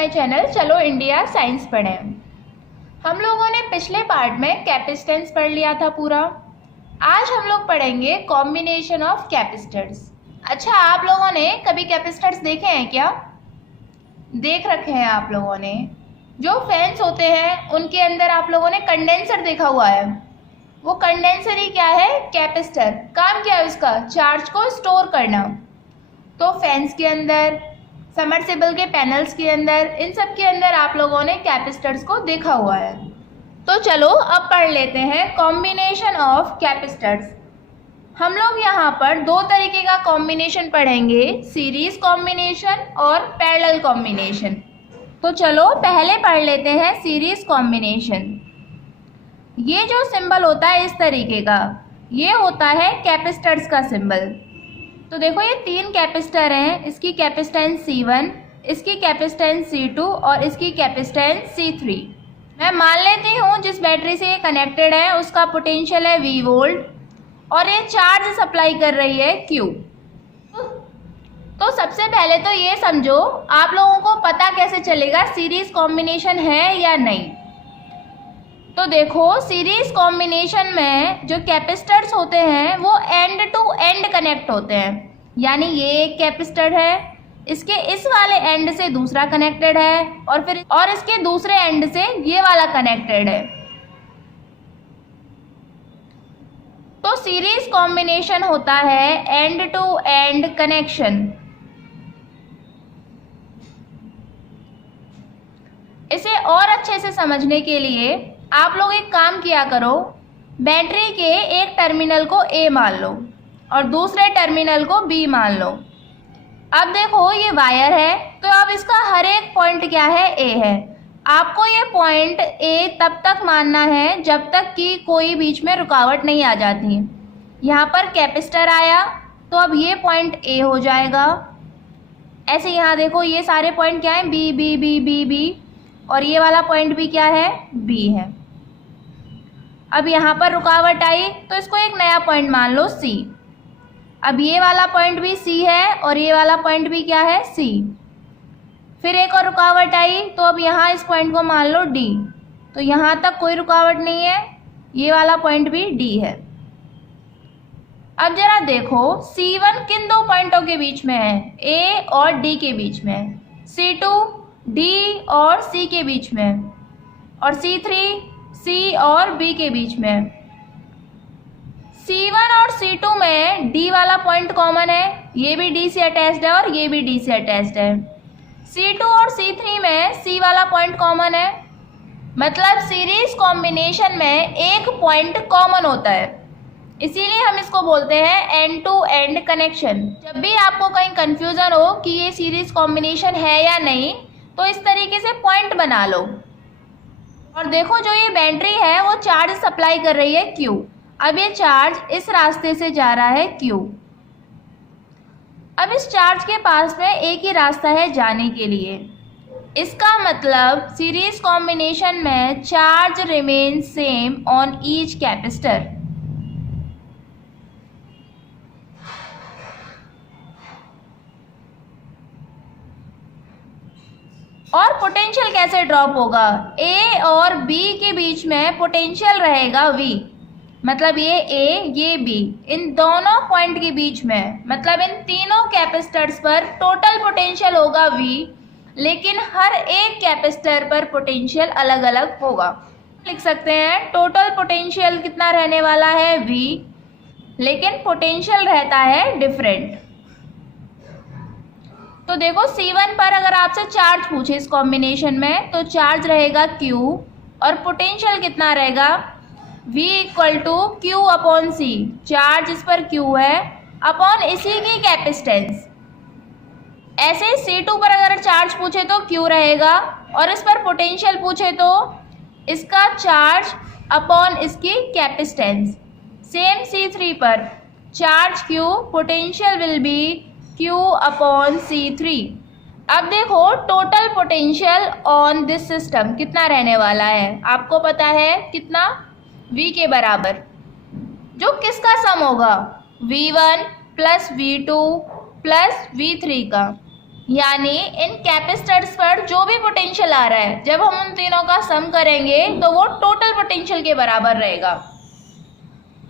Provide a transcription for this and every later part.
My channel चलो India science पढ़ें। हम लोगों ने पिछले पार्ट में कैपेसिटेंस पढ़ लिया था पूरा। आज हम लोग पढ़ेंगे कॉम्बिनेशन ऑफ कैपेसिटर्स। अच्छा, आप लोगों ने कभी कैपेसिटर्स देखे हैं क्या? देख रखे हैं आप लोगों ने। जो फैंस होते हैं उनके अंदर आप लोगों ने कंडेंसर देखा हुआ है। वो कंडेंसर ही क्या है? कैपेसिटर। काम क्या है उसका? चार्ज को स्टोर करना। तो फैंस के अंदर, सबमर्सिबल के पैनल्स के अंदर, इन सब के अंदर आप लोगों ने कैपेसिटर्स को देखा हुआ है। तो चलो अब पढ़ लेते हैं कॉम्बिनेशन ऑफ कैपेसिटर्स। हम लोग यहाँ पर दो तरीके का कॉम्बिनेशन पढ़ेंगे, सीरीज कॉम्बिनेशन और पैरेलल कॉम्बिनेशन। तो चलो पहले पढ़ लेते हैं सीरीज कॉम्बिनेशन। ये जो सिंबल होता है इस तरीके का, ये होता है कैपेसिटर्स का सिंबल। तो देखो ये तीन कैपेसिटर हैं, इसकी कैपेसिटेंस C1, इसकी कैपेसिटेंस C2 और इसकी कैपेसिटेंस C3। मैं मान लेती हूँ जिस बैटरी से ये कनेक्टेड है उसका पोटेंशियल है V वोल्ट और ये चार्ज सप्लाई कर रही है Q। तो सबसे पहले तो ये समझो, आप लोगों को पता कैसे चलेगा सीरीज कॉम्बिनेशन है या नहीं। तो देखो सीरीज कॉम्बिनेशन में जो कैपेसिटर्स होते हैं वो एंड टू एंड कनेक्ट होते हैं। यानी ये एक कैपेसिटर है, इसके इस वाले एंड से दूसरा कनेक्टेड है और इसके दूसरे एंड से ये वाला कनेक्टेड है। तो सीरीज कॉम्बिनेशन होता है एंड टू एंड कनेक्शन। इसे और अच्छे से समझने के लिए आप लोग एक काम किया करो, बैटरी के एक टर्मिनल को A मान लो और दूसरे टर्मिनल को B मान लो। अब देखो ये वायर है, तो अब इसका हर एक पॉइंट क्या है? A है। आपको ये पॉइंट A तब तक मानना है जब तक कि कोई बीच में रुकावट नहीं आ जाती। यहाँ पर कैपेसिटर आया तो अब ये पॉइंट A हो जाएगा। ऐसे यहाँ देखो ये सारे पॉइंट क्या है? B B B B B और ये वाला पॉइंट भी क्या है? B है। अब यहाँ पर रुकावट आई तो इसको एक नया पॉइंट मान लो C। अब ये वाला पॉइंट भी C है और ये वाला पॉइंट भी क्या है? C। फिर एक और रुकावट आई तो अब यहाँ इस पॉइंट को मान लो D। तो यहाँ तक कोई रुकावट नहीं है, ये वाला पॉइंट भी D है। अब जरा देखो C1 किन दो पॉइंटों के बीच में है? A और D के बीच में है। C2 D और C के बीच में और C3 C और B के बीच में। C1 और C2 में D वाला पॉइंट कॉमन है, ये भी D से अटैच्ड है और ये भी D से अटैच्ड है। C2 और C3 में C वाला पॉइंट कॉमन है, मतलब सीरीज कॉम्बिनेशन में एक पॉइंट कॉमन होता है, इसीलिए हम इसको बोलते हैं एंड टू एंड कनेक्शन। जब भी आपको कहीं कंफ्यूजन हो कि ये सीरीज कॉम्बिनेशन है या नहीं, तो इस तरीके से पॉइंट बना लो। और देखो जो ये बैटरी है वो चार्ज सप्लाई कर रही है Q। अब ये चार्ज इस रास्ते से जा रहा है Q। अब इस चार्ज के पास में एक ही रास्ता है जाने के लिए। इसका मतलब सीरीज कॉम्बिनेशन में charge remain same on each capacitor. और पोटेंशियल कैसे ड्रॉप होगा? A और B के बीच में पोटेंशियल रहेगा V, मतलब ये A ये B, इन दोनों पॉइंट के बीच में, मतलब इन तीनों कैपेसिटर्स पर टोटल पोटेंशियल होगा V, लेकिन हर एक कैपेसिटर पर पोटेंशियल अलग अलग होगा। लिख सकते हैं टोटल पोटेंशियल कितना रहने वाला है? V, लेकिन पोटेंशियल रहता है डिफरेंट। तो देखो C1 पर अगर आपसे चार्ज पूछे इस कॉम्बिनेशन में, तो चार्ज रहेगा Q और पोटेंशियल कितना रहेगा? V equal to Q upon C। Charge इस पर Q है अपॉन इसी की कैपेसिटेंस। ऐसे C2 पर अगर चार्ज पूछे तो Q रहेगा और इस पर पोटेंशियल पूछे तो इसका चार्ज अपॉन इसकी कैपेसिटेंस। सेम C3 पर charge Q, potential will be Q upon C3। अब देखो total potential on this system कितना रहने वाला है? आपको पता है कितना? V के बराबर, जो किसका सम होगा? V1 plus V2 plus V3 का। यानी इन कैपेसिटर्स पर जो भी पोटेंशियल आ रहा है, जब हम उन तीनों का सम करेंगे तो वो टोटल पोटेंशियल के बराबर रहेगा।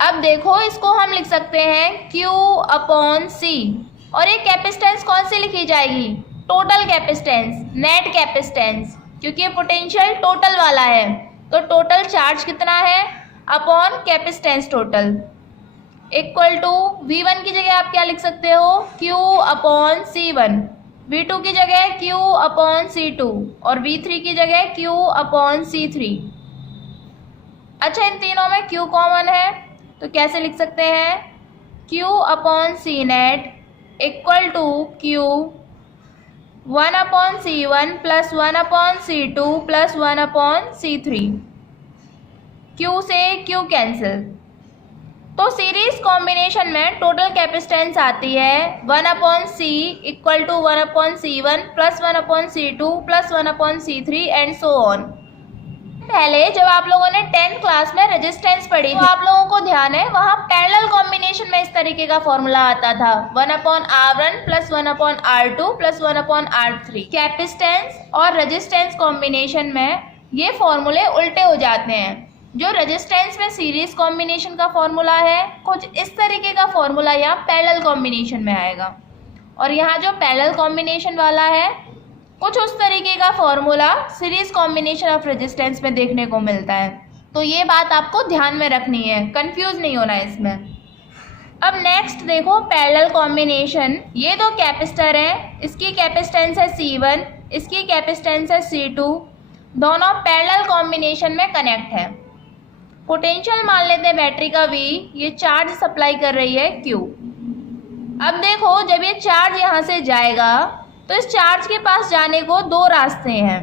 अब देखो, इसको हम लिख सकते हैं Q अपॉन C, और ये कैपेसिटेंस कौन सी लिखी जाएगी? टोटल कैपेसिटेंस, नेट कैपेसिटेंस, क्योंकि ये पोटेंशियल टोटल वाला है। तो टोटल चार्ज कितना है upon capacitance total, equal to V1 की जगह आप क्या लिख सकते हो? Q अपॉन C1, V2 की जगह Q अपॉन C2 और V3 की जगह Q अपॉन C3। अच्छा, इन तीनों में Q कॉमन है तो कैसे लिख सकते हैं? Q upon C net equal to Q 1 upon C1 plus 1 upon C2 plus 1 upon C3। Q से Q कैंसिल, तो सीरीज कॉम्बिनेशन में टोटल कैपेसिटेंस आती है 1 upon C equal to 1 upon C1 plus 1 upon C2 plus 1 upon C3 and so on. पहले जब आप लोगों ने 10th क्लास में रेजिस्टेंस पढ़ी तो आप लोगों को ध्यान है वहाँ पैरेलल कॉम्बिनेशन में इस तरीके का फॉर्मूला आता था 1 upon R1 plus 1 upon R2 plus 1 upon R3। Capacitance और रेजिस्टेंस कॉम्बिनेशन में ये फॉर्मूले उल्टे हो जाते हैं। जो रेजिस्टेंस में सीरीज कॉम्बिनेशन का फॉर्मूला है, कुछ इस तरीके का फॉर्मूला यहाँ पैरेलल कॉम्बिनेशन में आएगा, और यहाँ जो पैरेलल कॉम्बिनेशन वाला है कुछ उस तरीके का formula series combination of resistance में देखने को मिलता है। तो ये बात आपको ध्यान में रखनी है, कंफ्यूज नहीं होना है इसमें। अब नेक्स्ट देखो पैरेलल कॉम्बिनेशन। ये दो कैपेसिटर हैं, इसकी कैपेसिटेंस है C1, इसकी कैपेसिटेंस है C2, दोनों पैरेलल कॉम्बिनेशन में कनेक्ट है। पोटेंशियल मान लेते हैं बैटरी का V, ये चार्ज सप्लाई कर रही है Q। अब देखो, जब ये चार्ज यहाँ से जाएगा तो इस चार्ज के पास जाने को दो रास्ते हैं।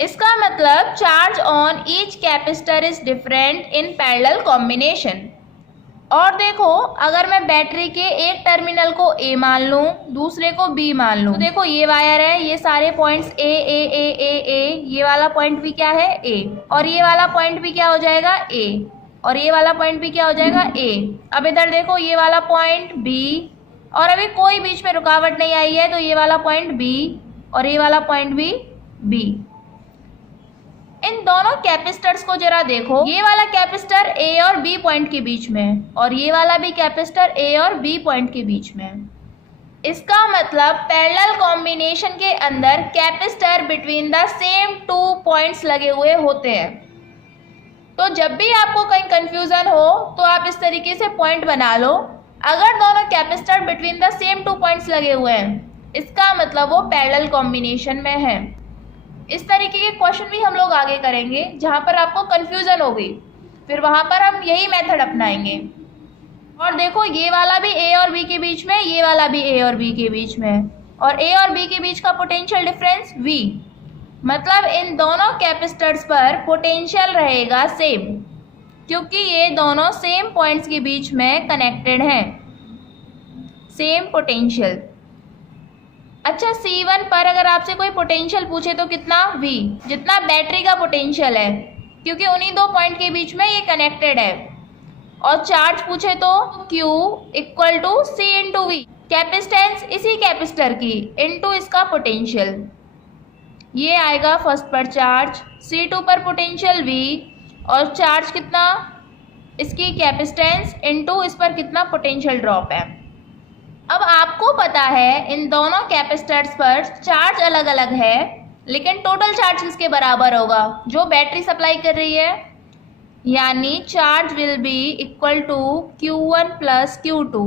इसका मतलब charge on each capacitor is different in parallel combination. और देखो, अगर मैं बैटरी के एक टर्मिनल को A मान लूँ, दूसरे को B मान लूँ, तो देखो ये वायर है, ये सारे पॉइंट्स A, ये वाला पॉइंट भी क्या है A, और ये वाला पॉइंट भी क्या हो जाएगा A, और ये वाला पॉइंट भी क्या हो जाएगा A। अब इधर देखो, ये वाला पॉइंट B, और अभी कोई बीच में रुकावट नहीं आई है तो ये वाला पॉइंट B और ये वाला पॉइंट भी B। इन दोनों कैपेसिटर्स को जरा देखो, ये वाला कैपेसिटर A और B पॉइंट के बीच में, और ये वाला भी कैपेसिटर A और B पॉइंट के बीच में। इसका मतलब पैरेलल कॉम्बिनेशन के अंदर capacitor between the same two points लगे हुए होते हैं। तो जब भी आपको कहीं कंफ्यूजन हो तो आप इस तरीके से पॉइंट बना लो, अगर दोनों capacitor between the same two points लगे हुए हैं इसका मतलब वो पैरेलल कॉम्बिनेशन में है। इस तरीके के क्वेश्चन भी हम लोग आगे करेंगे जहाँ पर आपको कंफ्यूजन होगी, फिर वहाँ पर हम यही मेथड अपनाएंगे। और देखो, ये वाला भी A और B के बीच में, ये वाला भी A और B के बीच में, और A और B के बीच का पोटेंशियल डिफरेंस V, मतलब इन दोनों कैपेसिटर्स पर पोटेंशियल रहेगा सेम, क्योंकि ये दोनों सेम पॉइंट्स के बीच में कनेक्टेड हैं, सेम पोटेंशियल। अच्छा, C1 पर अगर आपसे कोई पोटेंशियल पूछे तो कितना? V, जितना बैटरी का पोटेंशियल है, क्योंकि उन्हीं दो पॉइंट के बीच में ये कनेक्टेड है। और चार्ज पूछे तो Q equal to C into V, capacitance इसी कैपेसिटर की इंटू इसका पोटेंशियल, ये आएगा फर्स्ट पर चार्ज, C2 पर पोटेंशियल V, और चार्ज कितना? इसकी कैपेसिटेंस इंटू इस पर कितना पोटेंशियल ड्रॉप है। अब आपको पता है इन दोनों कैपेसिटर्स पर चार्ज अलग अलग है, लेकिन टोटल चार्ज किसके बराबर होगा? जो बैटरी सप्लाई कर रही है, यानी charge will be equal to Q1 plus Q2।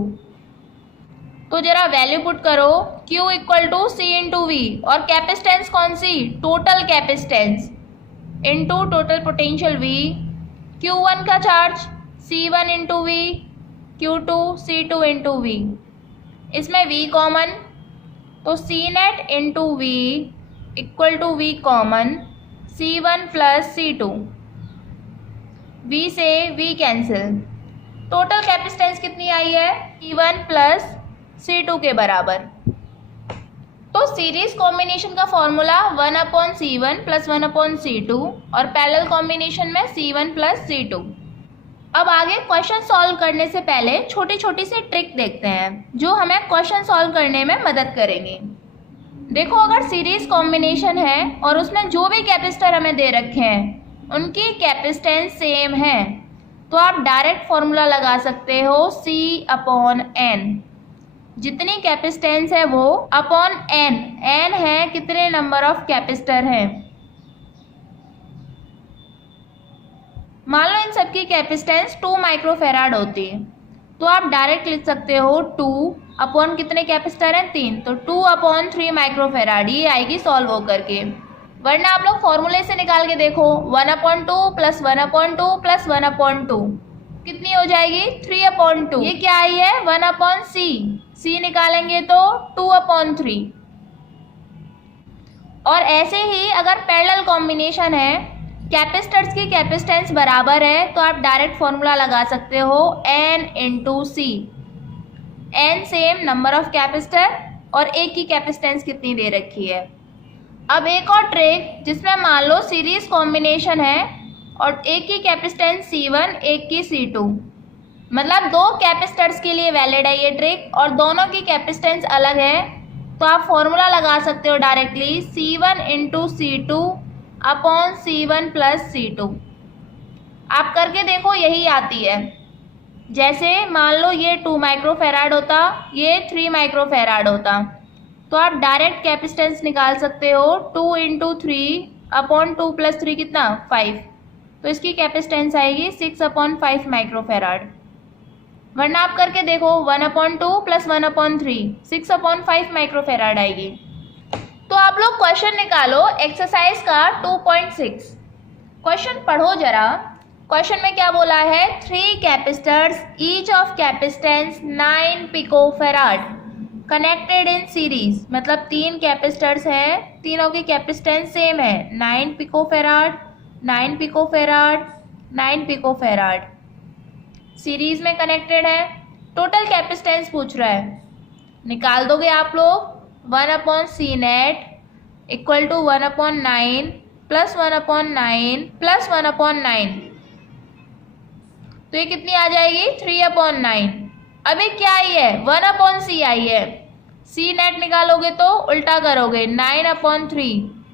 तो जरा वैल्यू पुट करो, Q equal to C into V, और कैपेसिटेंस कौन सी? Total capacitance into total potential V। Q1 का charge C1 into V, Q2 C2 into V, इसमें V common, तो C net into V equal to V common C1 plus C2, V से V cancel, total capacitance कितनी आई है? C1 plus C2 के बराबर। तो सीरीज कॉम्बिनेशन का formula 1 upon C1 plus 1 upon C2, और पैरेलल कॉम्बिनेशन में C1 प्लस C2। अब आगे क्वेश्चन सॉल्व करने से पहले छोटी छोटी सी ट्रिक देखते हैं जो हमें क्वेश्चन सॉल्व करने में मदद करेंगे। देखो अगर सीरीज कॉम्बिनेशन है और उसमें जो भी कैपेसिटर हमें दे रखे हैं उनकी कैपेसिटेंस सेम है तो आप डायरेक्ट फॉर्मूला लगा सकते हो C/N। जितनी कैपेसिटेंस है वो अपॉन N, N है कितने नंबर ऑफ कैपेसिटर हैं। मान लो इन सबकी कैपेसिटेंस 2 माइक्रोफेराड होती है तो आप डायरेक्ट लिख सकते हो 2 अपॉन कितने कैपेसिटर हैं 3, तो 2/3 माइक्रोफेराड ये आएगी सॉल्व होकर के। वरना आप लोग फॉर्मूले से निकाल के देखो 1/2 + 1/2 + 1/2 कितनी हो जाएगी 3/2। ये क्या आई है 1/C, C निकालेंगे तो 2/3। और ऐसे ही अगर पैरेलल कॉम्बिनेशन है, कैपेसिटर्स की कैपेसिटेंस बराबर है तो आप डायरेक्ट फॉर्मूला लगा सकते हो N × C। N same number of capacitor और एक की कैपेसिटेंस कितनी दे रखी है। अब एक और ट्रिक जिसमें मान लो सीरीज कॉम्बिनेशन है और एक की कैपेसिटेंस C1 एक की C2, मतलब दो कैपेसिटर्स के लिए वैलिड है ये ट्रिक और दोनों की कैपेसिटेंस अलग है तो आप फॉर्मूला लगा सकते हो directly C1 × C2 upon C1 + C2। आप करके देखो यही आती है। जैसे मान लो ये 2 माइक्रोफेराड होता, ये 3 माइक्रोफेराड होता तो आप डायरेक्ट कैपेसिटेंस निकाल सकते हो 2 × 3 अपॉन 2 + 3 कितना 5, तो इसकी कैपेसिटेंस आएगी 6/5 माइक्रोफेराड। वरना आप करके देखो 1/2 + 1/3 6/5 माइक्रोफेराड आएगी। तो आप लोग क्वेश्चन निकालो एक्सरसाइज का 2.6। क्वेश्चन पढ़ो जरा। क्वेश्चन में क्या बोला है 3 capacitors each of capacitance 9 picofarad connected in series, मतलब 3 कैपेसिटर्स हैं, तीनों की कैपेसिटेंस सेम है 9 पिकोफेराड 9 पिकोफेराड 9 पिकोफेराड, सीरीज में कनेक्टेड है। टोटल कैपेसिटेंस पूछ रहा है, निकाल दोगे आप लोग 1/C नेट इक्वल टू 1/9 + 1/9 + 1/9, तो ये कितनी आ जाएगी 3/9। अभी क्या आई है 1/C आई है, C नेट निकालोगे तो उल्टा करोगे 9/3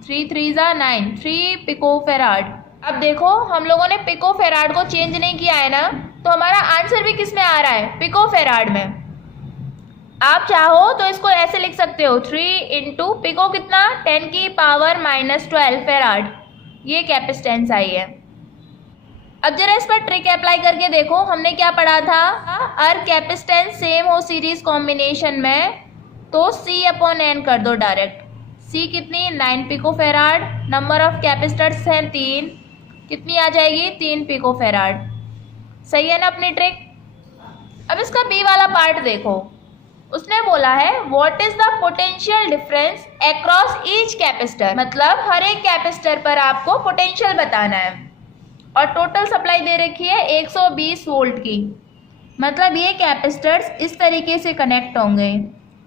3 3 9 3 पिकोफेराड। अब देखो हम लोगों ने पिकोफेराड को चेंज नहीं किया है ना, तो हमारा आंसर भी किस में आ रहा है पिकोफेराड में। आप चाहो तो इसको ऐसे लिख सकते हो 3 × पिको कितना 10⁻⁻12 फेराड, ये कैपेसिटेंस आई है। अब जरा इस पर ट्रिक अप्लाई करके देखो। हमने क्या पढ़ा था, अगर कैपेसिटेंस सेम हो सीरीज कॉम्बिनेशन में तो C/N कर दो डायरेक्ट। C कितनी 9 पिकोफेराड, नंबर ऑफ कैपेसिटर्स हैं 3, कितनी आ जाएगी 3 पिकोफेराड। सही है ना अपनी ट्रिक। अब इसका बी वाला पार्ट देखो, उसने बोला है what is the potential difference across each capacitor, मतलब हर एक कैपेसिटर पर आपको पोटेंशियल बताना है और टोटल सप्लाई दे रखी है 120 वोल्ट की, मतलब ये कैपेसिटर्स इस तरीके से कनेक्ट होंगे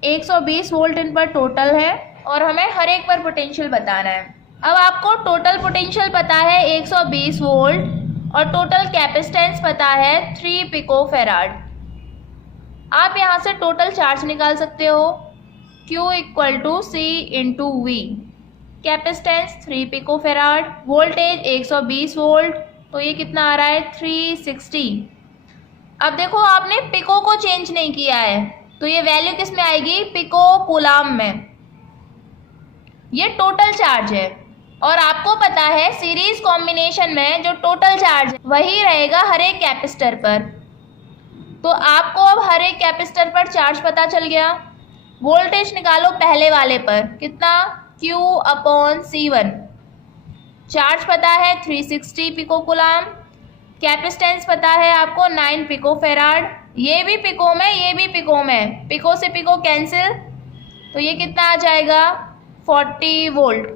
120 वोल्ट इन पर टोटल है और हमें हर एक पर पोटेंशियल बताना है। अब आपको टोटल पोटेंशियल पता है 120 वोल्ट और टोटल कैपेसिटेंस पता है 3 पिकोफेराड। आप यहाँ से टोटल चार्ज निकाल सकते हो Q = C × V, capacitance 3 picofarad, voltage 120 volt, तो ये कितना आ रहा है 360। अब देखो आपने पिको को चेंज नहीं किया है तो ये वैल्यू किस में आएगी पिको कूलाम में। ये टोटल चार्ज है और आपको पता है सीरीज कॉम्बिनेशन में जो टोटल चार्ज है वही रहेगा हर एक कैपेसिटर पर। तो आपको अब हर एक कैपेसिटर पर चार्ज पता चल गया। वोल्टेज निकालो पहले वाले पर, कितना Q/C1, चार्ज पता है 360 पिकोकूलाम, कैपेसिटेंस पता है आपको 9 पिकोफेराड, ये भी पिको में ये भी पिको में, पिको से पिको कैंसिल, तो ये कितना आ जाएगा 40 वोल्ट।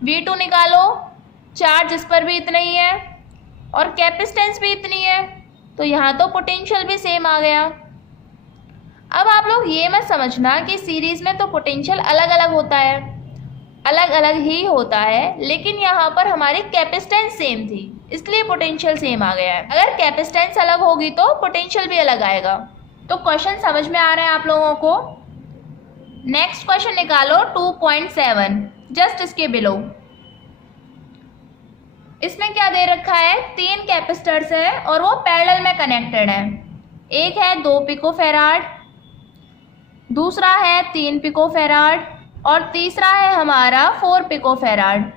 V2 निकालो, चार्ज इस पर भी इतना ही है और कैपेसिटेंस भी इतनी है, तो यहाँ तो पोटेंशियल भी सेम आ गया। अब आप लोग ये मत समझना कि सीरीज में तो पोटेंशियल अलग अलग होता है, अलग अलग ही होता है, लेकिन यहाँ पर हमारी कैपेसिटेंस सेम थी इसलिए पोटेंशियल सेम आ गया है। अगर कैपेसिटेंस अलग होगी तो पोटेंशियल भी अलग आएगा। तो क्वेश्चन समझ में आ रहे हैं आप लोगों को। नेक्स्ट क्वेश्चन निकालो 2.7 जस्ट इसके बिलो। इसमें क्या दे रखा है, 3 कैपेसिटर्स है और वो पैरेलल में कनेक्टेड है। एक है 2 पिकोफैराड, दूसरा है 3 पिकोफैराड और तीसरा है हमारा 4 पिकोफैराड।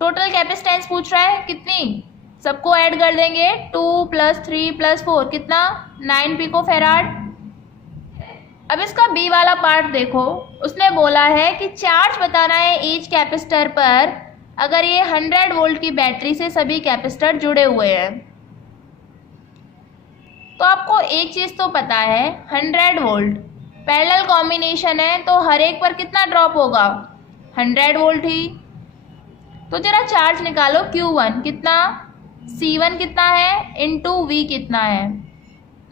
टोटल कैपेसिटेंस पूछ रहा है कितनी, सबको ऐड कर देंगे 2 + 3 + 4 कितना 9 पिकोफैराड। अब इसका बी वाला पार्ट देखो, उसने बोला है कि चार्ज बताना है ईच कैपेसिटर पर अगर ये 100 वोल्ट की बैटरी से सभी कैपेसिटर जुड़े हुए हैं। तो आपको एक चीज़ तो पता है 100 वोल्ट पैरेलल कॉम्बिनेशन है तो हर एक पर कितना ड्रॉप होगा 100 वोल्ट ही। तो जरा चार्ज निकालो Q1 कितना, C1 कितना है इनटू V कितना है।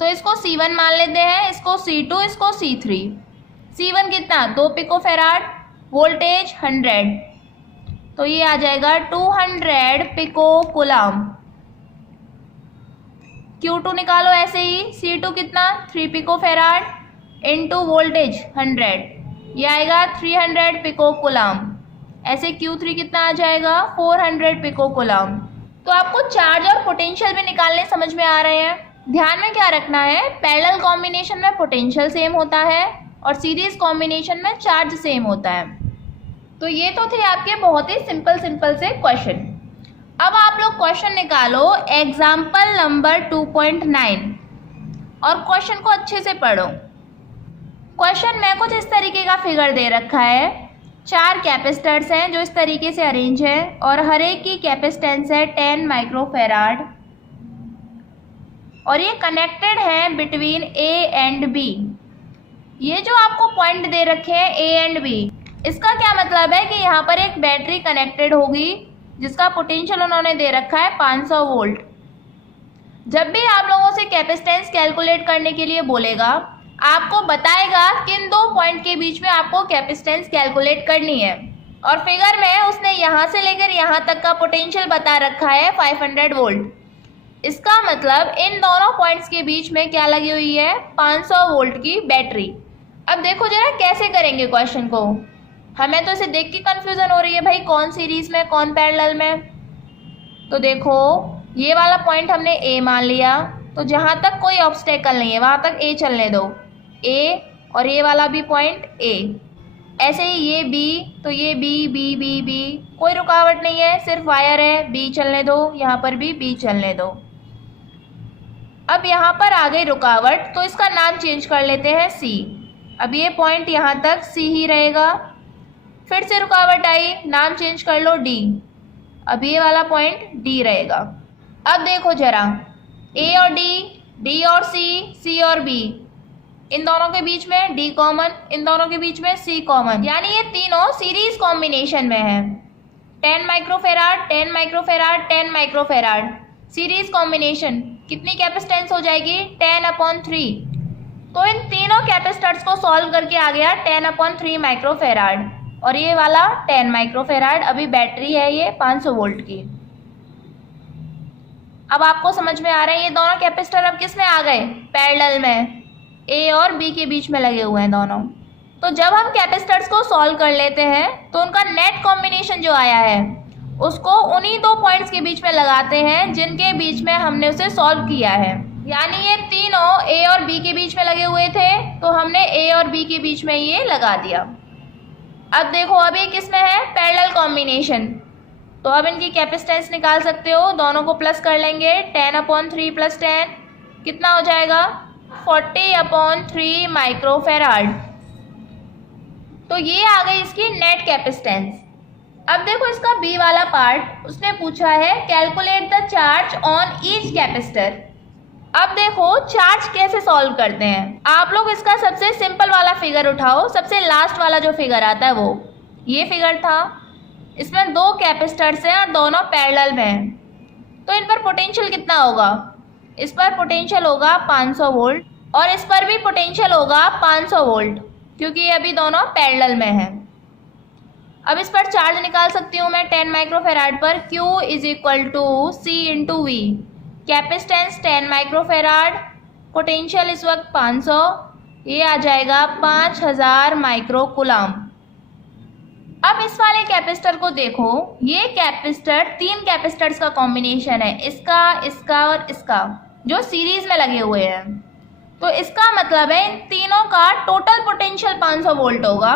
तो इसको C1 मान लेते हैं, इसको C2, इसको C3। C1 कितना 2 पिकोफैराड, वोल्टेज 100, तो ये आ जाएगा 200 पिको कूलम। Q2 निकालो ऐसे ही, C2 कितना 3 पिकोफैराड इनटू वोल्टेज 100, ये आएगा 300 पिको कूलम। ऐसे Q3 कितना आ जाएगा 400 पिको कूलम। तो आपको चार्ज और पोटेंशियल भी निकालने समझ में आ रहे हैं। ध्यान में क्या रखना है, पैरेलल कॉम्बिनेशन में पोटेंशियल सेम होता है और सीरीज कॉम्बिनेशन में चार्ज सेम होता है। तो ये तो थे आपके बहुत ही सिंपल से क्वेश्चन। अब आप लोग क्वेश्चन निकालो एग्जाम्पल नंबर 2.9 और क्वेश्चन को अच्छे से पढ़ो। क्वेश्चन में कुछ इस तरीके का फिगर दे रखा है, 4 कैपेसिटर्स हैं जो इस तरीके से अरेंज है और हर एक की कैपेसिटेंस है 10 माइक्रोफैराड और ये कनेक्टेड है बिटवीन A एंड B। ये जो आपको पॉइंट दे रखे हैं A एंड B, इसका क्या मतलब है कि यहाँ पर एक बैटरी कनेक्टेड होगी जिसका पोटेंशियल उन्होंने दे रखा है 500 वोल्ट। जब भी आप लोगों से कैपेसिटेंस कैलकुलेट करने के लिए बोलेगा, आपको बताएगा किन 2 पॉइंट के बीच में आपको कैपेसिटेंस कैलकुलेट करनी है और फिगर में उसने यहाँ से लेकर यहाँ तक का पोटेंशियल बता रखा है 500 वोल्ट। इसका मतलब इन दोनों पॉइंट्स के बीच में क्या लगी हुई है 500 वोल्ट की बैटरी। अब देखो जरा कैसे करेंगे क्वेश्चन को, हमें तो इसे देख के कंफ्यूजन हो रही है भाई कौन सीरीज में कौन पैरेलल में। तो देखो ये वाला पॉइंट हमने A मान लिया, तो जहाँ तक कोई ऑब्स्टेकल नहीं है वहाँ तक A चलने दो, A और ये वाला भी पॉइंट A। ऐसे ही ये B, तो ये B B B B, कोई रुकावट नहीं है, सिर्फ वायर है, B चलने दो, यहाँ पर भी B चलने दो। अब यहाँ पर आ गई रुकावट तो इसका नाम चेंज कर लेते हैं C। अब ये पॉइंट यहाँ तक C ही रहेगा। फिर से रुकावट आई, नाम चेंज कर लो D, अब ये वाला पॉइंट D रहेगा। अब देखो जरा A और D और C और B, इन दोनों के बीच में D कॉमन, इन दोनों के बीच में C कॉमन, यानी ये तीनों सीरीज कॉम्बिनेशन में है। 10 microfarad 10 microfarad 10 microfarad series combination, कितनी कैपेसिटेंस हो जाएगी 10/3। तो इन तीनों कैपेसिटर्स को सॉल्व करके आ गया 10/3 माइक्रोफैराड और ये वाला 10 माइक्रोफैराड। अभी बैटरी है ये 500 वोल्ट की। अब आपको समझ में आ रहा है ये दोनों कैपेसिटर अब किस में आ गए, पैरेलल में, A और B के बीच में लगे हुए हैं दोनों। तो जब हम कैपेसिटर्स को सॉल्व कर लेते हैं तो उनका नेट कॉम्बिनेशन जो आया है उसको उन्हीं 2 पॉइंट्स के बीच में लगाते हैं जिनके बीच में हमने उसे सॉल्व किया है। यानी ये तीनों A और B के बीच में लगे हुए थे तो हमने A और B के बीच में ये लगा दिया। अब देखो अभी किस में है, पैरेलल कॉम्बिनेशन, तो अब इनकी कैपेसिटेंस निकाल सकते हो, दोनों को प्लस कर लेंगे, 10/3 + 10 कितना हो जाएगा 40/3 माइक्रोफैराड। तो ये आ गई इसकी नेट कैपेसिटेंस। अब देखो इसका बी वाला पार्ट, उसने पूछा है calculate the charge on each capacitor. अब देखो चार्ज कैसे सॉल्व करते हैं। आप लोग इसका सबसे सिंपल वाला फिगर उठाओ, सबसे लास्ट वाला जो फिगर आता है वो ये फिगर था। इसमें 2 कैपेसिटर्स हैं और दोनों पैरेलल में हैं, तो इन पर पोटेंशियल कितना होगा, इस पर पोटेंशियल होगा 500 वोल्ट और इस पर भी पोटेंशियल होगा 500 वोल्ट क्योंकि ये अभी दोनों पैरेलल में हैं। अब इस पर चार्ज निकाल सकती हूँ मैं 10 माइक्रोफैराड पर, Q = C × V। Capacitance 10 microfarad, potential इस वक्त 500, ये आ जाएगा 5000 माइक्रो कूलम। अब इस वाले कैपेसिटर को देखो, ये कैपेसिटर 3 कैपेसिटर्स का कॉम्बिनेशन है, इसका, इसका और इसका, जो सीरीज में लगे हुए हैं। तो इसका मतलब है इन तीनों का टोटल पोटेंशियल 500 वोल्ट होगा।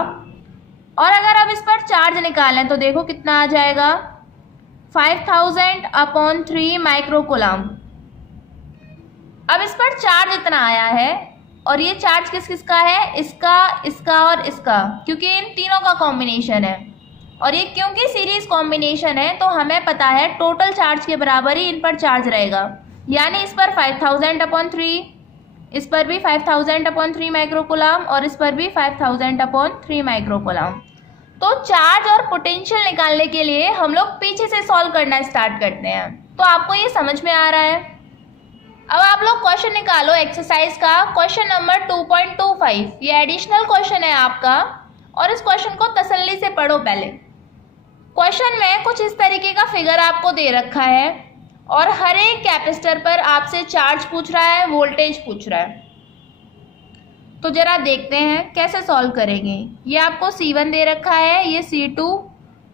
और अगर अब इस पर चार्ज निकालें तो देखो कितना आ जाएगा, 5000/3 माइक्रो कूलम। अब इस पर चार्ज इतना आया है, और ये चार्ज किस किस का है, इसका, इसका और इसका, क्योंकि इन तीनों का कॉम्बिनेशन है। और ये क्योंकि सीरीज कॉम्बिनेशन है तो हमें पता है टोटल चार्ज के बराबर ही इन पर चार्ज रहेगा, यानी इस पर 5000/3, इस पर भी 5000/3 माइक्रो कूलम और इस पर भी 5000/3 माइक्रो कूलम। तो चार्ज और पोटेंशियल निकालने के लिए हम लोग पीछे से सॉल्व करना स्टार्ट करते हैं। तो आपको ये समझ में आ रहा है। अब आप लोग क्वेश्चन निकालो एक्सरसाइज का, क्वेश्चन नंबर 2.25। ये एडिशनल क्वेश्चन है आपका, और इस क्वेश्चन को तसल्ली से पढ़ो पहले। क्वेश्चन में कुछ इस तरीके का फिगर आपको दे रखा है, और हर एक कैपेसिटर पर आपसे चार्ज पूछ रहा है, वोल्टेज पूछ रहा है। तो जरा देखते हैं कैसे सॉल्व करेंगे। ये आपको C1 दे रखा है, ये C2,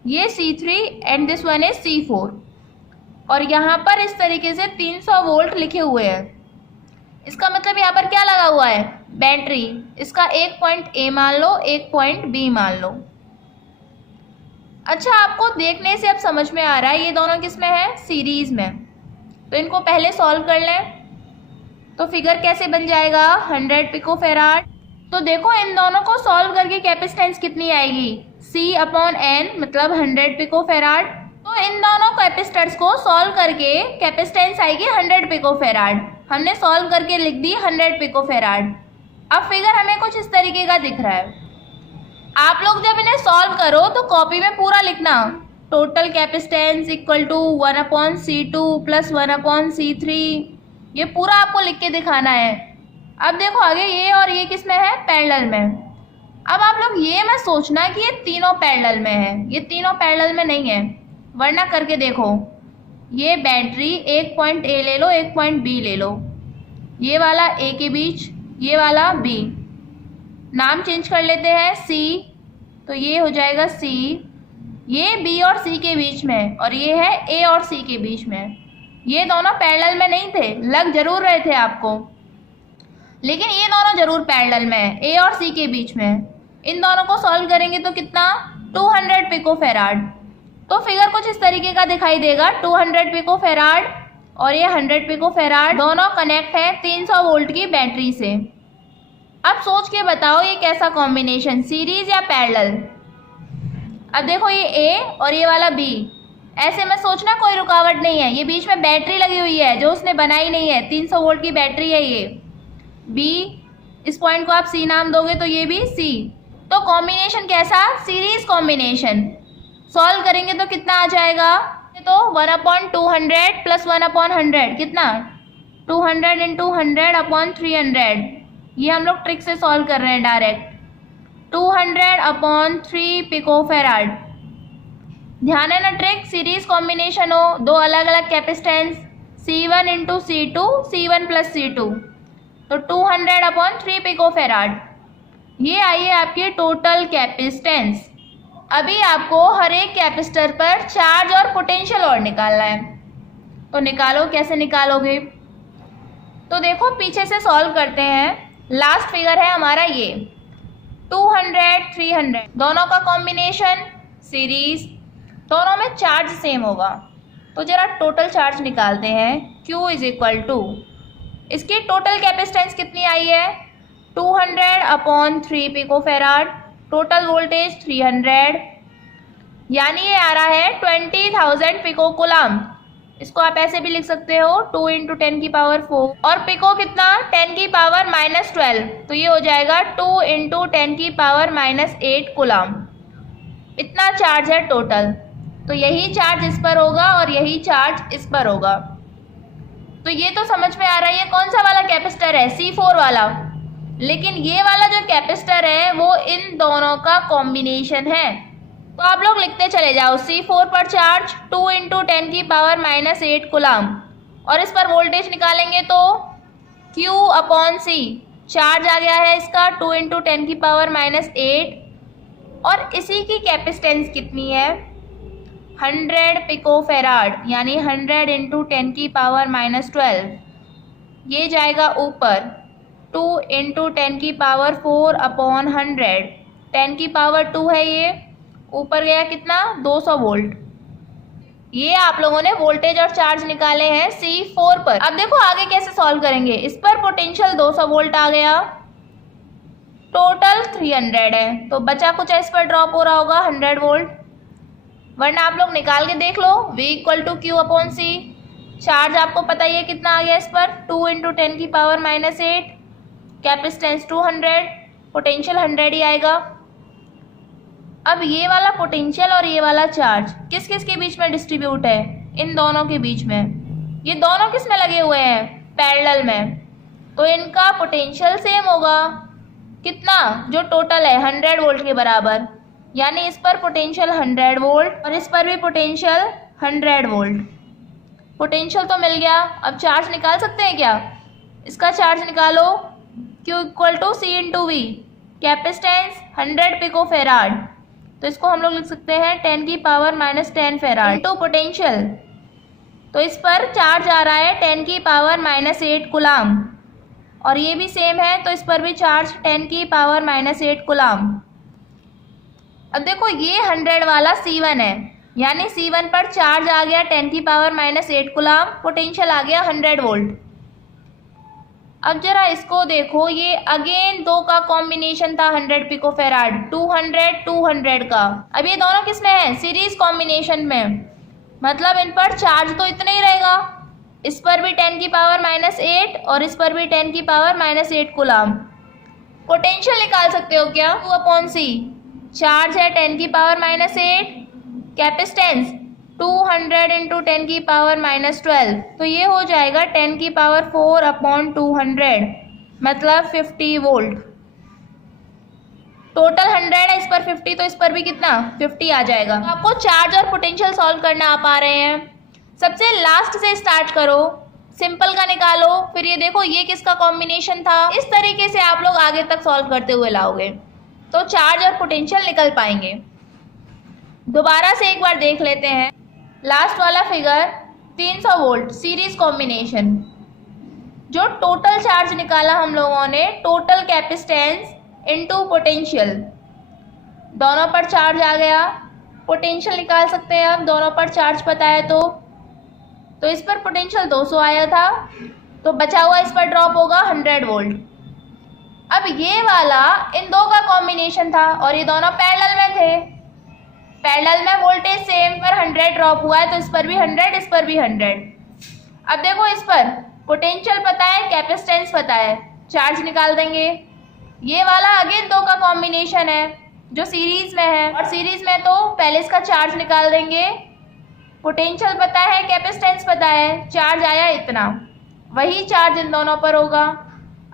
ये C3 and this one is C4। और यहाँ पर इस तरीके से 300 वोल्ट लिखे हुए हैं। इसका मतलब यहाँ पर क्या लगा हुआ है, बैटरी। इसका एक पॉइंट A मान लो, एक पॉइंट B मान लो। अच्छा, आपको देखने से अब समझ में आ रहा है ये दोनों किस में है, सीरीज में। तो इनको पहले सॉल्व कर लें। तो फिगर कैसे बन जाएगा, 100 पिकोफेराड। तो देखो इन दोनों को सॉल्व करके कैपेसिटेंस कितनी आएगी, C/N, मतलब 100 पिकोफेराड। तो इन दोनों कैपेसिटर्स को सॉल्व करके कैपेसिटेंस आएगी 100 पिकोफेराड। हमने सॉल्व करके लिख दी 100 पिकोफेराड। अब फिगर हमें कुछ इस तरीके का दिख रहा है। आप लोग जब इन्हें सॉल्व करो तो कॉपी में पूरा लिखना, total capacitance equal to 1/C2 plus 1/C3। ये पूरा आपको लिख के दिखाना है। अब देखो आगे ये और ये किस में है, पैरेलल में। अब आप लोग ये मत सोचना कि ये तीनों पैरेलल में है, ये तीनों पैरेलल में नहीं है, वरना करके देखो। ये बैटरी, एक पॉइंट A ले लो, एक पॉइंट B ले लो, ये वाला A के बीच, ये वाला B। नाम चेंज कर लेते हैं, C, तो ये हो जाएगा C। ये B और C के बीच में, और ये है A और C के बीच में। ये दोनों पैरेलल में नहीं थे, लग जरूर रहे थे आपको, लेकिन ये दोनों जरूर पैरेलल में है, A और C के बीच में। इन दोनों को सॉल्व करेंगे तो कितना, 200 पिकोफेराड। तो फिगर कुछ इस तरीके का दिखाई देगा, 200 पिकोफेराड और ये 100 पिकोफेराड, दोनों कनेक्ट है 300 वोल्ट की बैटरी से। अब सोच के बताओ ये कैसा कॉम्बिनेशन, सीरीज या पैरेलल। अब देखो ये A और ये वाला B, ऐसे में सोचना कोई रुकावट नहीं है, ये बीच में बैटरी लगी हुई है जो उसने बनाई नहीं है, 300 वोल्ट की बैटरी है ये B। इस पॉइंट को आप C नाम दोगे तो ये भी C। तो कॉम्बिनेशन कैसा, सीरीज कॉम्बिनेशन। सॉल्व करेंगे तो कितना आ जाएगा, तो 1/200 प्लस 1/100 कितना, 200 × 100/300। ये हम लोग ट्रिक से सॉल्व कर रहे हैं डायरेक्ट। 200/3 पिकोफेराड। ध्यान है ना ट्रिक, सीरीज कॉम्बिनेशन हो, दो अलग अलग capacitance, C1 × C2, C1 + C2, तो 200/3 पिकोफेराड। ये आई है आपकी टोटल कैपेसिटेंस। अभी आपको हर एक कैपेसिटर पर चार्ज और पोटेंशियल और निकालना है। तो निकालो, कैसे निकालोगे, तो देखो पीछे से सॉल्व करते हैं। लास्ट फिगर है हमारा ये 200 300, दोनों का कॉम्बिनेशन सीरीज, दोनों में चार्ज सेम होगा। तो जरा टोटल चार्ज निकालते हैं। Q = इसकी टोटल कैपेसिटेंस कितनी आई है, 200/3 पिकोफेराड, टोटल वोल्टेज 300, यानी ये आ रहा है 20,000 पिको कूलम। इसको आप ऐसे भी लिख सकते हो, 2 × 10⁴, और पिको कितना, 10⁻⁻12, तो ये हो जाएगा 2 × 10⁻⁻8 कूलम। इतना चार्ज है टोटल। तो यही चार्ज इस पर होगा और यही चार्ज इस पर होगा। तो ये तो समझ में आ रहा है ये कौन सा वाला कैपेसिटर है, C4 वाला। लेकिन ये वाला जो कैपेसिटर है वो इन दोनों का कॉम्बिनेशन है। तो आप लोग लिखते चले जाओ, C4 पर चार्ज 2 × 10⁻⁸ कूलम, और इस पर वोल्टेज निकालेंगे तो Q/C, चार्ज आ गया है इसका 2 इंटू 10 की पावर -8 और इसी की कैपेसिटेंस कितनी है 100 पिकोफेराड यानी 100 इंटू 10 की पावर -12। ये जाएगा ऊपर 2 इंटू 10 की पावर 4 अपॉन 100। 10 की पावर 2 है, ये ऊपर गया कितना 200 वोल्ट। ये आप लोगों ने वोल्टेज और चार्ज निकाले हैं C4 पर। अब देखो आगे कैसे सॉल्व करेंगे। इस पर पोटेंशियल 200 वोल्ट आ गया, टोटल 300 है, तो बचा कुछ इस पर ड्रॉप हो रहा होगा 100 वोल्ट, वरना आप लोग निकाल के देख लो V = Q upon C। Charge आपको पता ही है कितना आ गया इस पर 2 इंटू 10 की पावर -8, कैपेसिटेंस 200, पोटेंशियल 100 ही आएगा। अब ये वाला पोटेंशियल और ये वाला चार्ज किस किस के बीच में डिस्ट्रीब्यूट है, इन दोनों के बीच में। ये दोनों किस में लगे हुए हैं पैरेलल में, तो इनका पोटेंशियल सेम होगा कितना जो टोटल है 100 वोल्ट के बराबर, यानी इस पर पोटेंशियल 100 वोल्ट और इस पर भी पोटेंशियल 100 वोल्ट। पोटेंशियल तो मिल गया, अब चार्ज निकाल सकते हैं क्या। इसका चार्ज निकालो Q = C × V, capacitance 100 picofarad, तो इसको हम लोग लिख सकते हैं 10 की पावर -10 फेराड इंटू पोटेंशियल, तो इस पर चार्ज आ रहा है 10 की पावर -8 कूलाम और ये भी सेम है, तो इस पर भी चार्ज 10 की पावर -8 कूलाम। अब देखो ये 100 वाला C1 है, यानी C1 पर चार्ज आ गया 10 की पावर -8 कूलाम, पोटेंशियल आ गया 100 वोल्ट। अब जरा इसको देखो, ये अगेन दो का कॉम्बिनेशन था 100 पिकोफेराड, 200 का। अब ये दोनों किस में है सीरीज कॉम्बिनेशन में, मतलब इन पर चार्ज तो इतना ही रहेगा, इस पर भी 10 की पावर -8 और इस पर भी 10 की पावर -8 कूलाम। पोटेंशियल निकाल सकते हो क्या 2 अपॉन C, चार्ज है 10 की पावर -8, कैपेसिटेंस 200 इंटू 10 की पावर -12, तो ये हो जाएगा 10 की पावर 4 अपॉन 200, मतलब 50 वोल्ट। टोटल 100 है, इस पर 50, तो इस पर भी कितना 50 आ जाएगा। तो आपको चार्ज और पोटेंशियल सॉल्व करना आ पा रहे हैं। सबसे लास्ट से स्टार्ट करो, सिंपल का निकालो, फिर ये देखो ये किसका कॉम्बिनेशन था। इस तरीके से आप लोग आगे तक सॉल्व करते हुए लाओगे तो चार्ज और पोटेंशियल निकल पाएंगे। दोबारा से एक बार देख लेते हैं लास्ट वाला फिगर, 300 वोल्ट सीरीज कॉम्बिनेशन। जो टोटल चार्ज निकाला हम लोगों ने, टोटल कैपेसिटेंस इनटू पोटेंशियल, दोनों पर चार्ज आ गया। पोटेंशियल निकाल सकते हैं अब, दोनों पर चार्ज पता है तो इस पर पोटेंशियल 200 आया था, तो बचा हुआ इस पर ड्रॉप होगा 100 वोल्ट। अब ये वाला इन दो का कॉम्बिनेशन था और ये दोनों पैरेलल में थे, पैरेलल में वोल्टेज सेम पर 100 ड्रॉप हुआ है, तो इस पर भी 100, इस पर भी 100। अब देखो इस पर पोटेंशियल पता है, कैपेसिटेंस पता है, चार्ज निकाल देंगे। ये वाला अगेन दो का कॉम्बिनेशन है जो सीरीज में है, और सीरीज में तो पहले इसका चार्ज निकाल देंगे। पोटेंशियल पता है, कैपेसिटेंस पता है, चार्ज आया इतना, वही चार्ज इन दोनों पर होगा।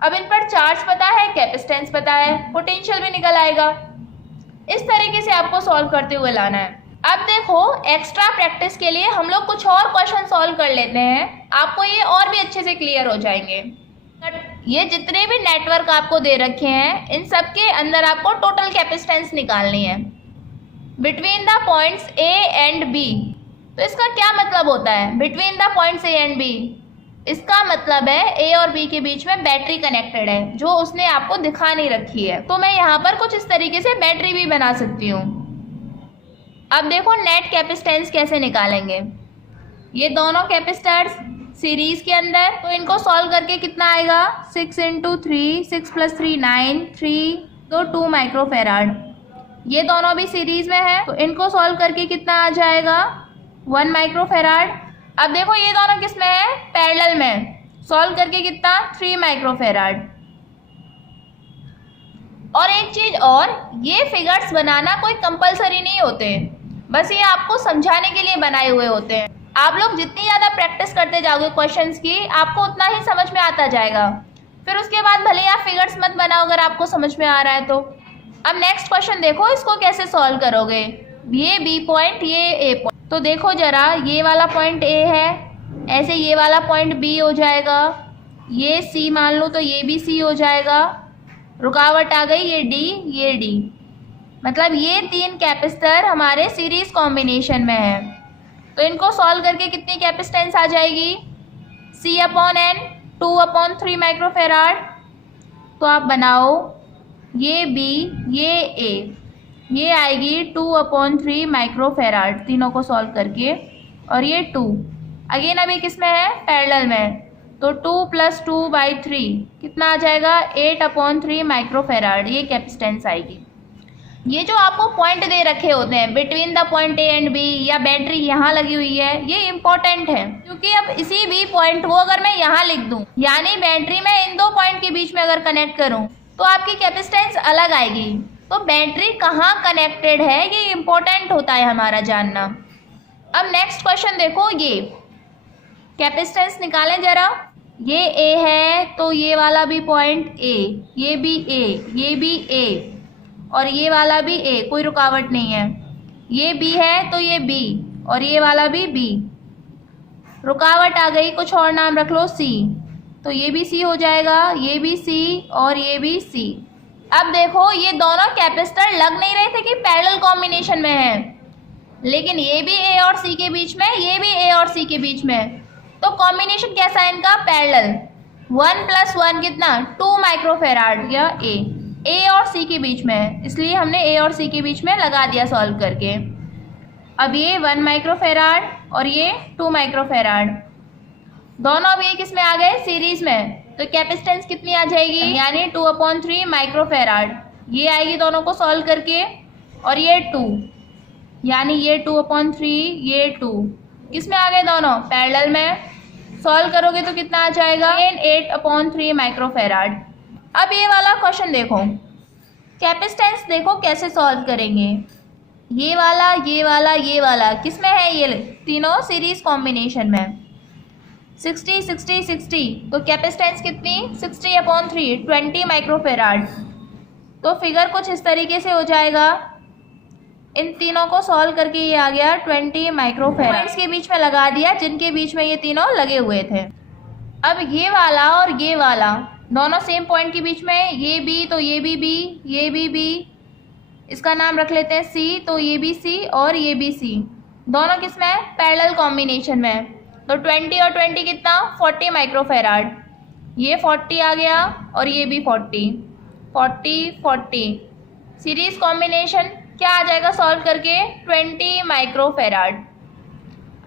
अब इन पर चार्ज पता है, कैपेसिटेंस पता है, पोटेंशियल भी निकल आएगा। इस तरीके से आपको सॉल्व करते हुए लाना है। अब देखो एक्स्ट्रा प्रैक्टिस के लिए हम लोग कुछ और क्वेश्चन सॉल्व कर लेते हैं, आपको ये और भी अच्छे से क्लियर हो जाएंगे। ये जितने भी नेटवर्क आपको दे रखे हैं, इन सब के अंदर आपको टोटल कैपेसिटेंस निकालनी है between the points A and B। तो इसका क्या मतलब होता है between the points A and B? इसका मतलब है A और B के बीच में बैटरी कनेक्टेड है, जो उसने आपको दिखा नहीं रखी है। तो मैं यहाँ पर कुछ इस तरीके से बैटरी भी बना सकती हूँ। अब देखो नेट कैपेसिटेंस कैसे निकालेंगे। ये दोनों कैपेसिटर्स सीरीज के अंदर, तो इनको सॉल्व करके कितना आएगा 6 × 3, 6 + 3 9, 3 तो 2 माइक्रोफेराड। ये दोनों भी सीरीज में है, तो इनको सॉल्व करके कितना आ जाएगा 1 माइक्रोफेराड। अब देखो ये दोनों किस में है पैरेलल में, सॉल्व करके कितना 3 माइक्रोफेराड। और एक चीज और, ये फिगर्स बनाना कोई कंपलसरी नहीं होते, बस ये आपको समझाने के लिए बनाए हुए होते हैं। आप लोग जितनी ज़्यादा प्रैक्टिस करते जाओगे क्वेश्चंस की, आपको उतना ही समझ में आता जाएगा। फिर उसके बाद भले ही आप फिगर्स मत बनाओ अगर आपको समझ में आ रहा है तो। अब नेक्स्ट क्वेश्चन देखो, इसको कैसे सॉल्व करोगे। ये B पॉइंट, ये A पॉइंट, तो देखो जरा ये वाला पॉइंट A है, ऐसे ये वाला पॉइंट B हो जाएगा, ये C मान लो तो ये भी C हो जाएगा। रुकावट आ गई, ये D, ये D। मतलब ये 3 कैपेसिटर हमारे सीरीज कॉम्बिनेशन में है। तो इनको सॉल्व करके कितनी कैपेसिटेंस आ जाएगी? C/N 2/3 microfarad. तो आप बनाओ, ये B, ये A, ये आएगी 2/3 माइक्रोफेराड तीनों को सॉल्व करके, और ये 2 अगेन अभी किस में है? पैरेलल में। तो 2 + 2/3 कितना आ जाएगा? 8/3 माइक्रोफेराड ये कैपेसिटेंस आएगी। ये जो आपको पॉइंट दे रखे होते हैं between the point A and B, या बैटरी यहाँ लगी हुई है, ये इम्पोर्टेंट है, क्योंकि अब इसी B पॉइंट को अगर मैं यहाँ लिख दूँ, यानी बैटरी में इन दो पॉइंट के बीच में अगर कनेक्ट करूँ, तो आपकी कैपेसिटेंस अलग आएगी। तो बैटरी कहाँ कनेक्टेड है ये इम्पोर्टेंट होता है हमारा जानना। अब नेक्स्ट क्वेश्चन देखो, ये कैपेसिटेंस निकालें जरा। ये A है तो ये वाला भी पॉइंट A, ये भी A, ये भी A, और ये वाला भी A, कोई रुकावट नहीं है। ये B है तो ये B, और ये वाला भी B। रुकावट आ गई, कुछ और नाम रख लो, C, तो ये भी C हो जाएगा, ये भी C और ये भी C। अब देखो ये दोनों कैपेसिटर लग नहीं रहे थे कि पैरेलल कॉम्बिनेशन में है, लेकिन ये भी A और C के बीच में, ये भी A और C के बीच में, तो कॉम्बिनेशन कैसा है इनका? पैरेलल। 1 + 1 कितना? 2 माइक्रोफेराड, या A और C के बीच में है, इसलिए हमने A और C के बीच में लगा दिया सॉल्व करके। अब ये 1 माइक्रोफेराड और ये 2 माइक्रोफेराड, दोनों अब ये किस में आ गए? सीरीज में। तो कैपेसिटेंस कितनी आ जाएगी? यानी 2/3 माइक्रोफेराड ये आएगी दोनों को सॉल्व करके, और ये 2, यानी ये 2/3, ये 2 किस में आ गए? दोनों पैरेलल में। सॉल्व करोगे तो कितना आ जाएगा? 8/3 माइक्रोफेराड। अब ये वाला क्वेश्चन देखो, कैपेसिटेंस देखो कैसे सॉल्व करेंगे। ये वाला, ये वाला, ये वाला किस में है? ये तीनों सीरीज कॉम्बिनेशन में। 60 60 60, तो कैपेसिटेंस कितनी? 60/3 20 माइक्रोफेराड। तो फिगर कुछ इस तरीके से हो जाएगा। इन तीनों को सॉल्व करके ये आ गया 20 माइक्रोफेराड। इसके बीच में लगा दिया जिनके बीच में ये तीनों लगे हुए थे। अब ये वाला और ये वाला दोनों सेम पॉइंट के बीच में, ये B तो ये भी B, ये भी B, इसका नाम रख लेते हैं C, तो ये भी C और ये भी C, दोनों किस में? पैरेलल कॉम्बिनेशन में। तो 20 और 20 कितना? 40 माइक्रोफेराड। ये 40 आ गया और ये भी 40, 40 40, सीरीज कॉम्बिनेशन क्या आ जाएगा सॉल्व करके? 20 माइक्रोफेराड।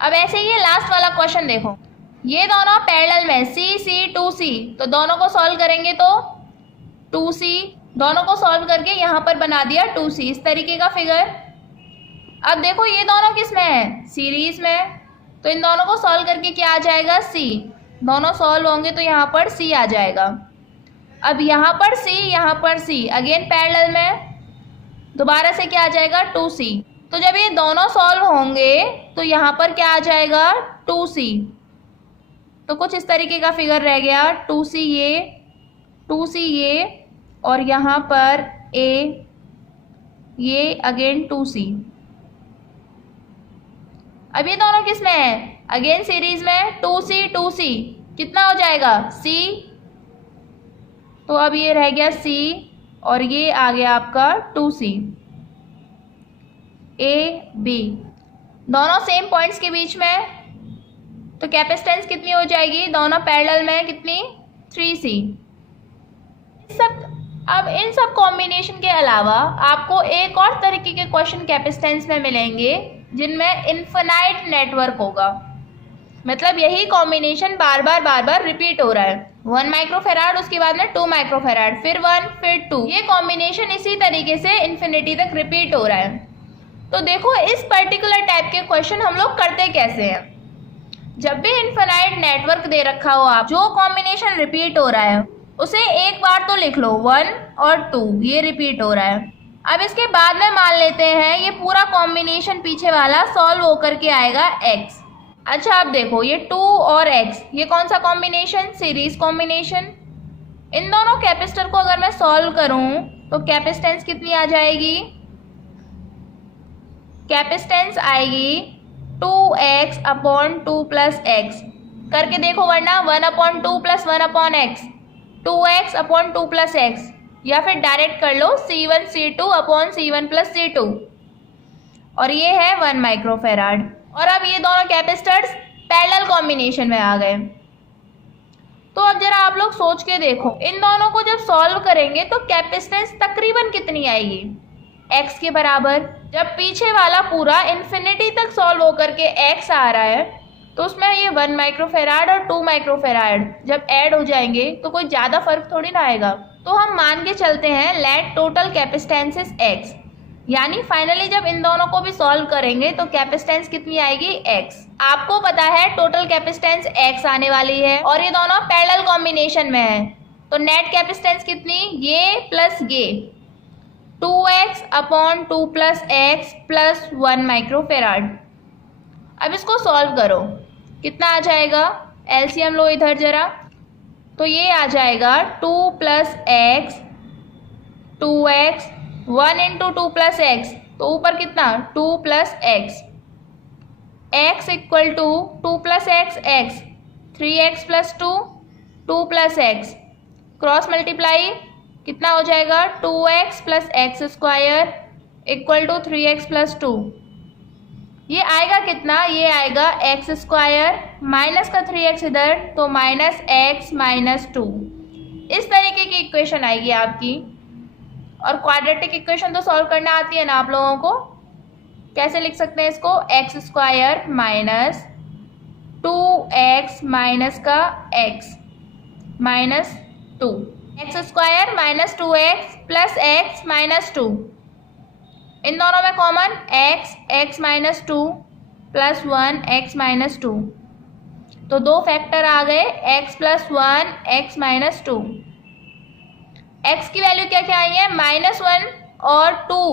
अब ऐसे ही ये लास्ट वाला क्वेश्चन देखो, ये दोनों पैरेलल में, C C 2C, तो दोनों को सॉल्व करेंगे तो 2C, दोनों को सॉल्व करके यहाँ पर बना दिया 2C, इस तरीके का फिगर। अब देखो ये दोनों किस में है? सीरीज में। तो इन दोनों को सॉल्व करके क्या आ जाएगा? C, दोनों सॉल्व होंगे तो यहाँ पर C आ जाएगा। अब यहाँ पर C, यहाँ पर C, अगेन पैरेलल में, दोबारा से क्या आ जाएगा? 2C। तो जब ये दोनों सॉल्व होंगे तो यहाँ पर क्या आ जाएगा? 2C। तो कुछ इस तरीके का फिगर रह गया, 2C ये, 2C ये, और यहाँ पर A, ये अगेन 2C। अब ये दोनों किस में है? अगेन सीरीज में, 2C 2C कितना हो जाएगा? C। तो अब ये रह गया C और ये आ गया आपका 2C। A B दोनों सेम पॉइंट्स के बीच में, तो कैपेसिटेंस कितनी हो जाएगी? दोनों पैरेलल में कितनी? 3C। अब इन सब कॉम्बिनेशन के अलावा आपको एक और तरीके के क्वेश्चन कैपेसिटेंस में मिलेंगे जिनमें इन्फिनाइट नेटवर्क होगा। मतलब यही कॉम्बिनेशन बार बार रिपीट हो रहा है। 1 माइक्रोफेराड, उसके बाद में 2 माइक्रोफेराड, फिर 1 फिर 2, ये कॉम्बिनेशन इसी तरीके से इन्फिनिटी तक रिपीट हो रहा है। तो देखो इस पर्टिकुलर टाइप के क्वेश्चन हम लोग करते कैसे हैं। जब भी इन्फिनाइट नेटवर्क दे रखा हो, आप जो कॉम्बिनेशन रिपीट हो रहा है उसे एक बार तो लिख लो, 1 और 2 ये रिपीट हो रहा है। अब इसके बाद में मान लेते हैं ये पूरा कॉम्बिनेशन पीछे वाला सॉल्व होकर के आएगा x। अच्छा अब देखो ये 2 और x, ये कौन सा कॉम्बिनेशन? Series combination. इन दोनों कैपेसिटर को अगर मैं सॉल्व करूं तो कैपेसिटेंस कितनी आ जाएगी? कैपेसिटेंस आएगी 2x/2 + x। करके देखो, वरना 1/2 plus 1/x, 2x/2 plus x, या फिर डायरेक्ट कर लो C1 C2 upon C1 plus C2, और ये है 1 माइक्रोफेराड। और अब ये दोनों कैपेसिटर्स पैरेलल कॉम्बिनेशन में आ गए। तो अब जरा आप लोग सोच के देखो, इन दोनों को जब सॉल्व करेंगे तो कैपेसिटेंस तकरीबन कितनी आएगी, x के बराबर। जब पीछे वाला पूरा इन्फिनिटी तक सॉल्व होकर के x आ रहा है, तो उसमें ये 1 माइक्रोफेराड और 2 माइक्रोफेराड जब ऐड हो जाएंगे तो कोई ज़्यादा फर्क थोड़ी ना आएगा। तो हम मान के चलते हैं let total capacitance is x, यानी फाइनली जब इन दोनों को भी सॉल्व करेंगे तो कैपेसिटेंस कितनी आएगी, x। आपको पता है टोटल कैपेसिटेंस x आने वाली है और ये दोनों पैरेलल कॉम्बिनेशन में है, तो नेट कैपेसिटेंस कितनी, ये प्लस ये 2x/2 plus x plus 1 microfarad. अब इसको सॉल्व करो, कितना आ जाएगा, एलसीएम लो इधर जरा, तो ये आ जाएगा 2 plus x 2x, 1 into 2 plus x, तो ऊपर कितना 2 plus x, x equal to 2 plus x x, 3x plus 2 2 plus x, cross multiply कितना हो जाएगा 2x plus x square equal to 3x plus 2। ये आएगा कितना, ये आएगा एक्स स्क्वायर माइनस का 3x इधर, तो माइनस एक्स माइनस 2। इस तरीके की इक्वेशन आएगी आपकी। और क्वाड्रेटिक इक्वेशन तो सॉल्व करना आती है ना आप लोगों को, कैसे लिख सकते हैं इसको, x square minus 2x minus का x minus 2, x square minus 2x plus x minus 2, इन दोनों में common x minus 2 plus 1 x minus 2, तो दो फैक्टर आ गए x plus 1 x minus 2। x की वैल्यू क्या क्या आई है, -1 और 2।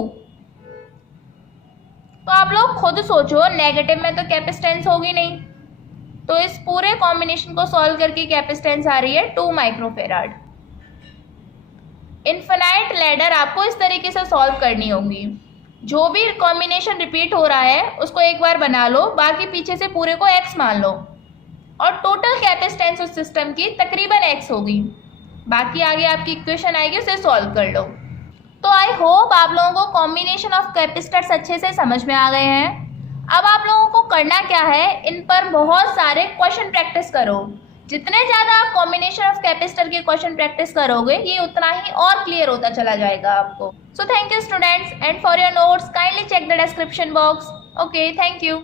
तो आप लोग खुद सोचो, नेगेटिव में तो कैपेसिटेंस होगी नहीं, तो इस पूरे कॉम्बिनेशन को सॉल्व करके कैपेसिटेंस आ रही है 2 माइक्रोफेराड। इनफिनाइट लैडर आपको इस तरीके से सॉल्व करनी होगी, जो भी कॉम्बिनेशन रिपीट हो रहा है उसको एक बार बना लो, बाकी पीछे से पूरे को x मान लो, और टोटल कैपेसिटेंस उस सिस्टम की तकरीबन x होगी। बाकी आगे आपकी इक्वेशन आएगी, उसे सॉल्व कर लो। तो आई होप आप लोगों को कॉम्बिनेशन ऑफ कैपेसिटर्स अच्छे से समझ में आ गए हैं। अब आप लोगों को करना क्या है, इन पर बहुत सारे क्वेश्चन प्रैक्टिस करो। जितने ज़्यादा आप कॉम्बिनेशन ऑफ कैपेसिटर के क्वेश्चन प्रैक्टिस करोगे, ये उतना ही और क्लियर होता चला जाएगा आपको। So thank you students, and for your notes kindly check the description box. Okay, thank you.